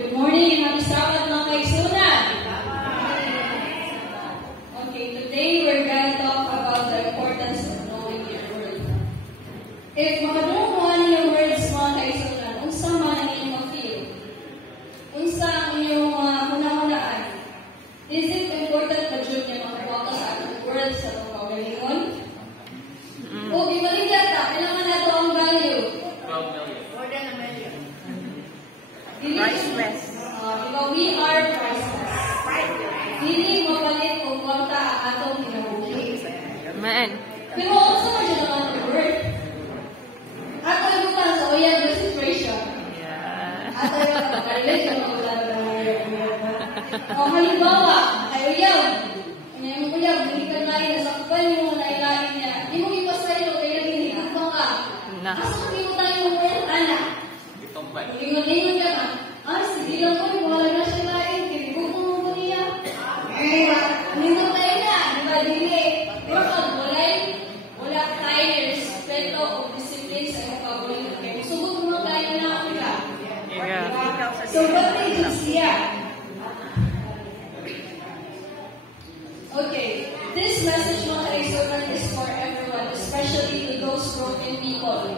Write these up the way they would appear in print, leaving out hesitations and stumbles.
Good morning and happy Sabbath mga kaigsunan! Okay, today we're going to talk about the importance of knowing your word. If makadungog mo ano yung words mga kaigsunan, unsa man ang iyong ma-feel? Unsa ang iyong hunahunaan? Is it important na dyan yung makabaka sa atong words sa itong kagalingon? O, ibaligyan ta, kailangan na ito ang value. 12 million. More than a million. Priceless. We are priceless. Hindi mapalit o kwarta ang atong kinabuhi. Amen. Pero also man siya naman ang word. Ato yung bukan sa uyan na situation. Ato yung pagkarilig yung mga o halimbawa, ay uyaw. Ano yung uyaw, hindi ka nain, nasakpan mo, nailain niya. Hindi mo ipasaylo, kaya ginigit mo ka. Kaso hindi mo tayo yung word, anak. Lingon-lingon ka na. Sige lang ko, wala na siya lain. Kinibog mo mo niya. Lingon tayo na. Diba, dili. Pero pag wala tayo respeto o discipline sa iyong kabulinan. Kaya subok mo tayo na ulit. So, what is siya? Okay. This message mga kaibigan is for everyone, especially to those broken people.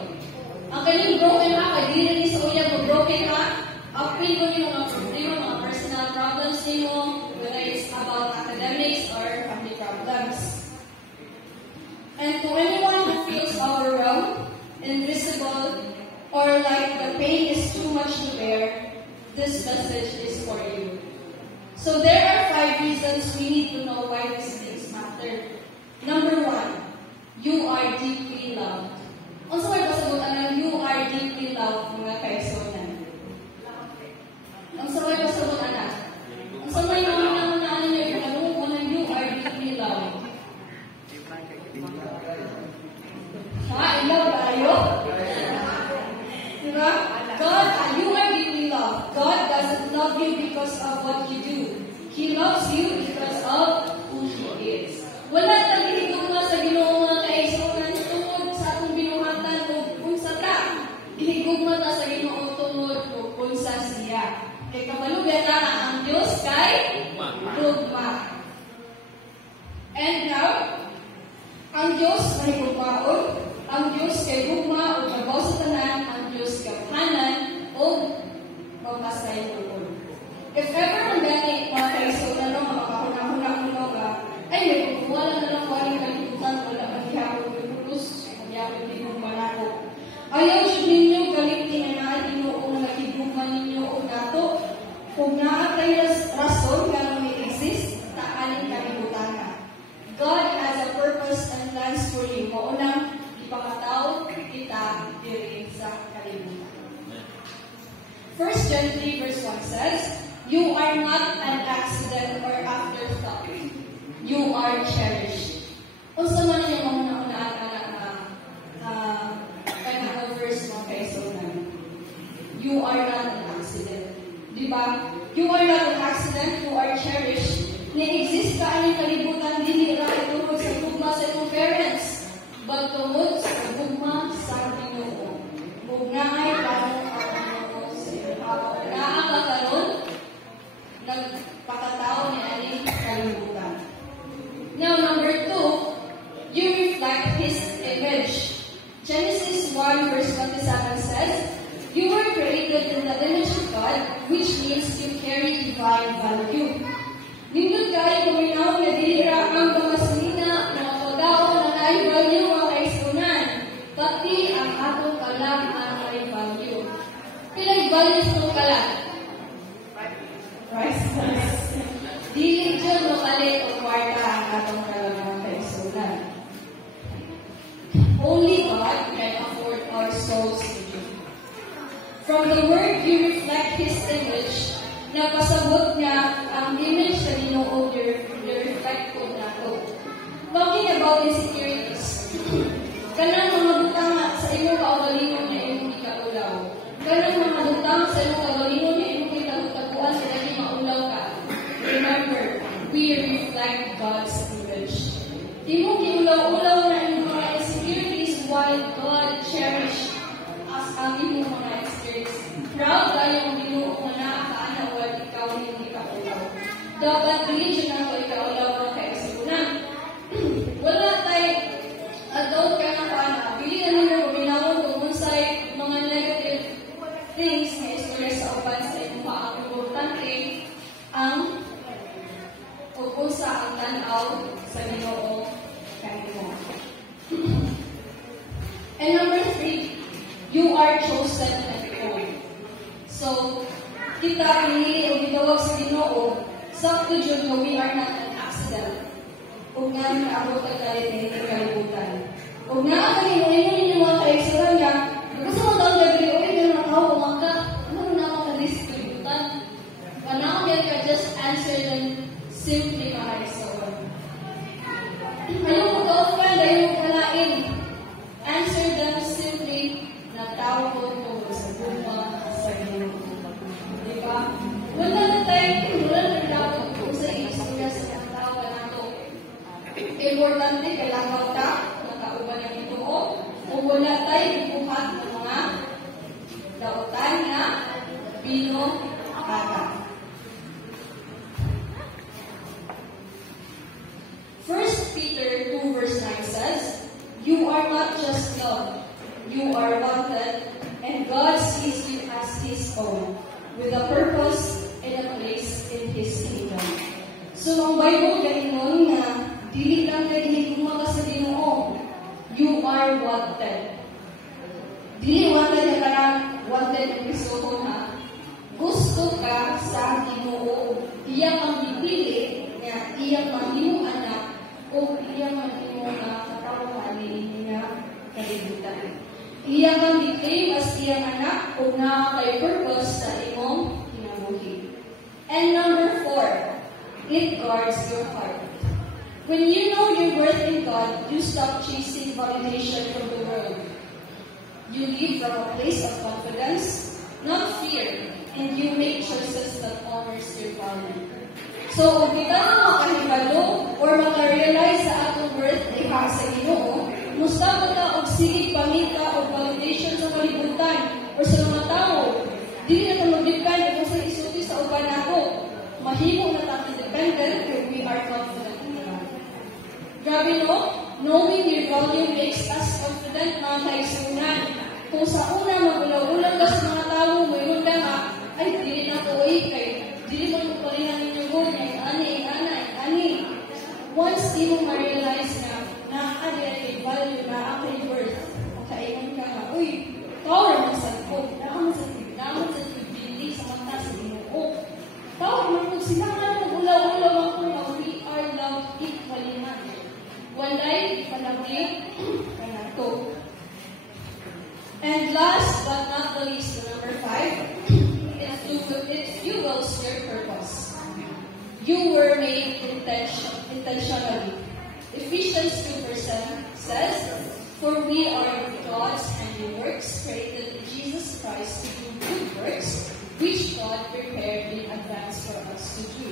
Ang kanyang broken ka, hindi rin sa uyan mo broken ka, upgrade mo yung mga problema, mga personal problems mo, whether it's about academics or family problems. And to anyone who feels overwhelmed, invisible, or like the pain is too much to bear, this message is for you. So there are 5 reasons we need to know why these things matter. Number 1, you are deeply loved. Also, may pasagutan ng you are deeply loved mga kaisonan. Ang sabay pasagutan na. Ang sabay mga naan niyo yung anong unang you are deeply loved. Ilaw tayo? Diba? God, you are deeply loved. God doesn't love you because of what you do. He loves you because of who He is. Wala tagihigong nga sa Ginoo mga kaisonan tungod sa atong binuhatan o unsa ta. Ihigugma ta sa Ginoo tungod o unsa siya. Kay kabalugan na ang Diyos kay dugma. And now, ang Diyos ay gugmaon, ang Diyos kay gugma o trabaho sa tanan, ang Diyos kay kanan o magpasay tungod. If ever ang gani mga kaisonan no makakahuna-huna ka, ay may pagkuwala na lang waling kalimutan wala maghihapon ng pulos, maghihapon din ng manako. Ayaw siya ninyo galitin na inoong nakibugman ninyo o dato. Kung naatay rason gano'n may exist, taanin kalimutan ka. God has a purpose and plans for you. Maunang ipakataw kita diri sa kalimutan. 1 John 3 verse 1 says, you are not an accident or afterthought. You are cherished. Unsa man yung mga una-una na verse mga kaisonan. You are not an accident. Diba? You are not an accident. You are cherished. Na-exist ka ang kalibutan din nila tungkol sa gugma sa iyong parents. But tungkol sa gugma sa Ginoo. Bugnaay parang ang sa iyong habang naakakaroon nagpakatao ni aling kalibutan. Now, number 2, you reflect His image. Genesis 1 verse 27 says, you were created in the image of God, which means you carry divine value. Nindot kayo kuminaw na dihira ang kamasinina na pagkao na ay value ang kaisunan, pati ang atong kalang ang ay value. Pilang values itong kalang? Priceless. Dili dyan makalit o kwarta ang atong kalang ang kaisunan. Only God can afford our souls to do. From the word you reflect His image, napasabot niya ang image na Ginoo reflect ko na to. Talking about insecurities. Kanang mga butang sa imong kaugalingon na imong ikaulaw. Kanang mga butang sa imong kaugalingon na imong ikautaguan sa dali maulaw ka. Remember, we reflect God's image. Di mo kiulaw-ulaw na imong mga insecurities while God cherish as ang imong mga experience. Proud tayo ang Ginoo na nakakaana istorya sa uban sa imong ang importante ang o sa ang tanaw sa Ginoo kanimo. And number 3, you are chosen and called. So, kita pinili o gitawag sa Ginoo, sakto jud nga we are not an accident. Kung nga naabot ang kalibutan. Kung nga kami mo mga kaigsuran niya, gusto mo taong gabi, o yung mga tao kumangka, ano na ako na-list kalibutan? Kanaon yan ka, just answer them simply kaigsuran. Ayaw mo ka-offend, ayaw mo kalain. Answer them simply na tao ko ito sa buwan sa Ginoo. Diba? Wala na tayo, wala na dapat kung sa istorya sa mga tao na ito. Importante, kailangan ka, nakauban ng Ginoo, kung wala tayo buhat ng mga dautan na binokata. 1 Peter 2 verse 9 says, you are not just loved, you are wanted, and God sees you as His own, with a purpose and a place in His kingdom. So, ang Bible ganingon nga, dili lang nagiguma ka sa Ginoo, you are wanted. Dili wanted na karang wanted ang gusto ko na. Gusto ka sa Ginoo, iya ang pipili nga iya ang imong anak o iya ang imong katawhan niya kalibutan. Iya kang i-claim as iyang anak o nga kay purpose sa imong kinabuhi. And number 4, it guards your heart. When you know your worth in God, you stop chasing validation from the world. You live from a place of confidence, not fear, and you make choices that honors your value. So, kung kita na makahibalo or makarealize sa atong worth iha sa Ginoo, musta mo ta og sigig pangita o validation sa kalibutan o sa mga tao. Dili na ta mag-depend kung sa isulti sa uban ako. Mahimo na ta independent when we are confident in God. Grabe no? Knowing your value makes us confident mga kaisunan. Kung sa una magulaw-ulang ka sa mga tao, mayroon ka nga, ay dili na ko kay dili mo ko palingan ninyo good, ani. Once di mo ma-realize na adi value na ako'y worth, makaingon ka nga, uy, power mo sa ko, naman sa pagbilig sa mata sa Ginoo. Power mo sila nga mag-ulaw-ulaw ako na we are loved equally man. Walay palagi ka na to. And last but not the least, number 5, you will serve purpose. You were made intentionally. Ephesians 2:7 says, for we are God's handiworks, created in Jesus Christ to do good works, which God prepared in advance for us to do.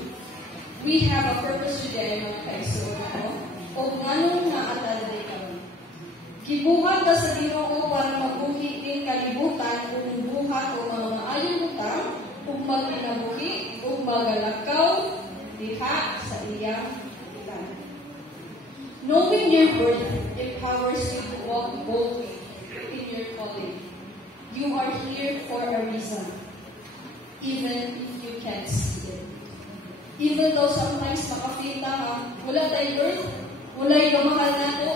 We have a purpose today, mga kaisunan, o ganun na atalay kami. Gibuhat ka sa Ginoo para mabuhi din kalibutan kung buhat o mga maayong butang, kung magkinabuhi, kung magalakaw, diha sa iyang ilan. Knowing your worth empowers you to walk boldly in your calling. You are here for a reason, even if you can't see it. Even though sometimes makafeel ka, wala tayong worth, wala yung mahal na to,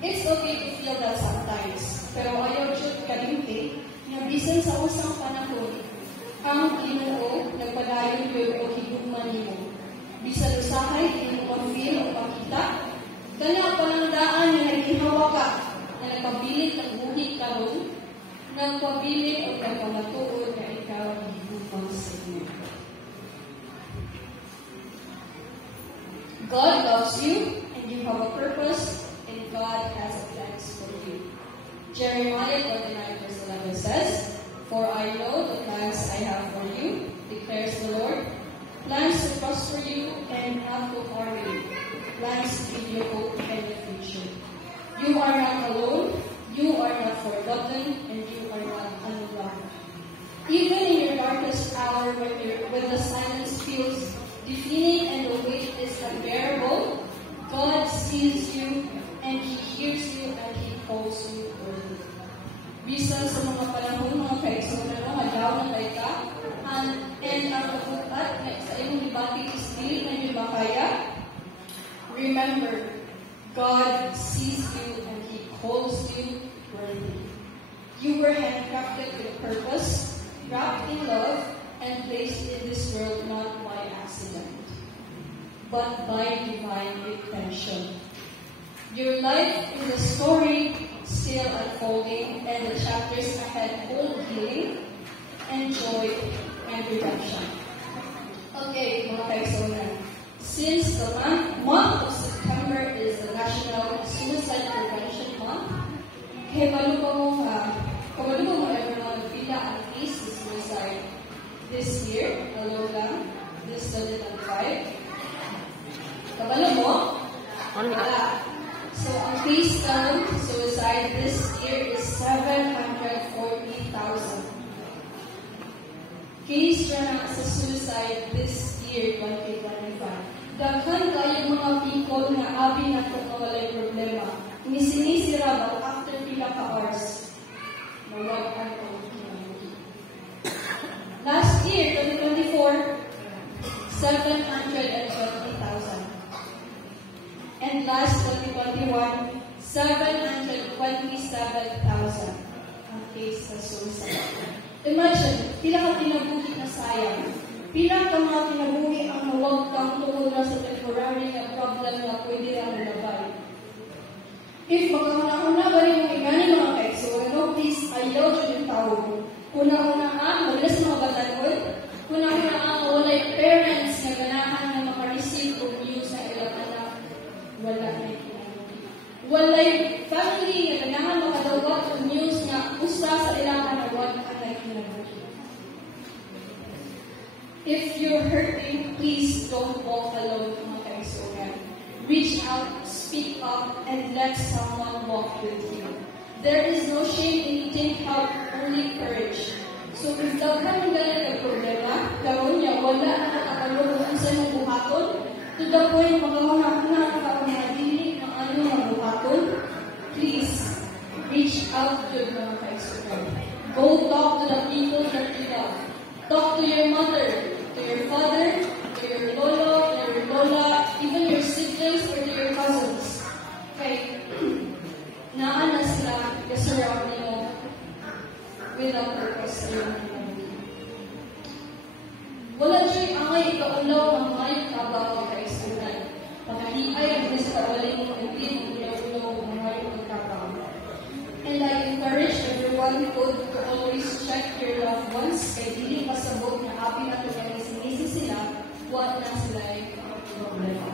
it's okay to feel that sometimes. Pero ayaw siya kalimti na bisan sa usang panahon, ang Ginoo nagpadayon yun o higugman mo. Bisan usahay, hindi mo ma-feel o makita, kanya ang panandaan na naghihawa ka, na nagpabilit ng buhi karon, nagpabilit o nagpamatuod na ikaw ang higugman sa inyo. God loves you, and you have a purpose, and God has a plans for you. Jeremiah 29 verse 11 says, for I know the plans I have for you, declares the Lord, plans to prosper you and not to harm you, plans to give you hope and a future. You are not alone, you are not forgotten, and you are not unloved. Even in your darkest hour, when the silence feels deafening and the weight is unbearable, God sees you and He hears you and He calls you worthy. Bisan sa mga panahon, mga kaigsunan, madawang remember, God sees you and He calls you worthy. You were handcrafted with purpose, wrapped in love, and placed in this world not by accident, but by divine intention. Your life is a story still unfolding, and the chapters ahead hold healing and joy and redemption. Okay, mga kaisonan. Since the month of September is the National Suicide Prevention Month, kabalo mo everyone pila ang case of suicide this year, alone lang, this 2005. Kabalo mo? Wala. So, ang case count suicide this year is 740,000. Case na sa suicide this year, 2025. Daghan kayo mga people na abi na kung walay problema. Sinisira ba after pila ka hours? Mawagan ko. Last year, 2024, 720,000. And last 2021, 727,000 ang case sa suicide. Imagine, pila ka kinabuhi na sayang. Pila ka mga kinabuhi ang huwag kang tungkol na sa temporary na problem na pwede na nalabay. If magkauna-una ba rin mga igani mga kaigso, please, ayaw dyan yung tao. Kuna-unaan, madalas mga batanod. Kuna-unaan, walay parents na ganahan na makareceive o news na ilang anak. Wala na kinabuhi. Walay family na ganahan makadawat o news na usa sa ilang anak wala na kinabuhi. If you're hurting, please don't walk alone, mga kaibigan. Reach out, speak up, and let someone walk with you. There is no shame in needing help, only courage. So if daw ka nang galing ang problema, karoon niya, wala na nakakalong kung saan ang buhaton, to the point, magkakaroon na nakakamadili ng ano ang buhaton, please, reach out to mga kaibigan. Go talk to the people that you love. Talk to your mother, to your father, to your lolo, to your lola, even your siblings or to your cousins. Okay? Naan na sila kasurround nyo with a purpose sa iyong kinabuhi. Wala siya'y angay ikaulaw ng may kabaw kaisunan. Pagkahiay ang gusto kawaling mo ang din ang ikaulaw ng may kabaw. And I encourage everyone to always check your loved ones kay hindi pasabot na happy na ito kaya sinisi sila, what na sila ay problema.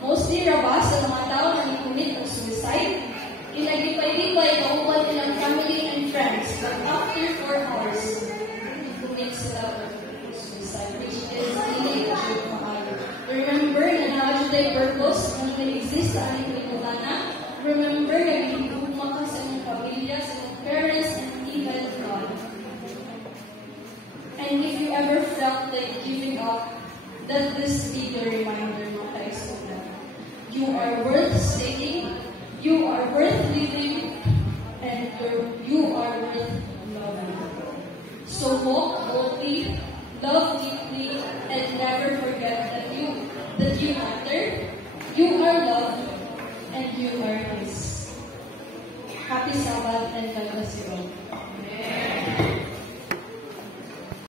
Mostly rabas sa mga tao na ikunit ng suicide, inagipay-lipay kauban nilang family and friends, but after 4 hours, ikunit sila ng suicide, which is really a good mahalo. Remember na na-adjudate purpose na nag-exist sa ating pinagana. Remember na ginigugma ka sa iyong pamilya, sa iyong parents, and even God. And if you ever felt like giving up, let this be the reminder, mga kaibigan. You are worth staying, you are worth living, and you are worth loving. So walk boldly, love deeply, and never forget that you matter, you are loved, and you are His. Happy Sabbath and God bless you.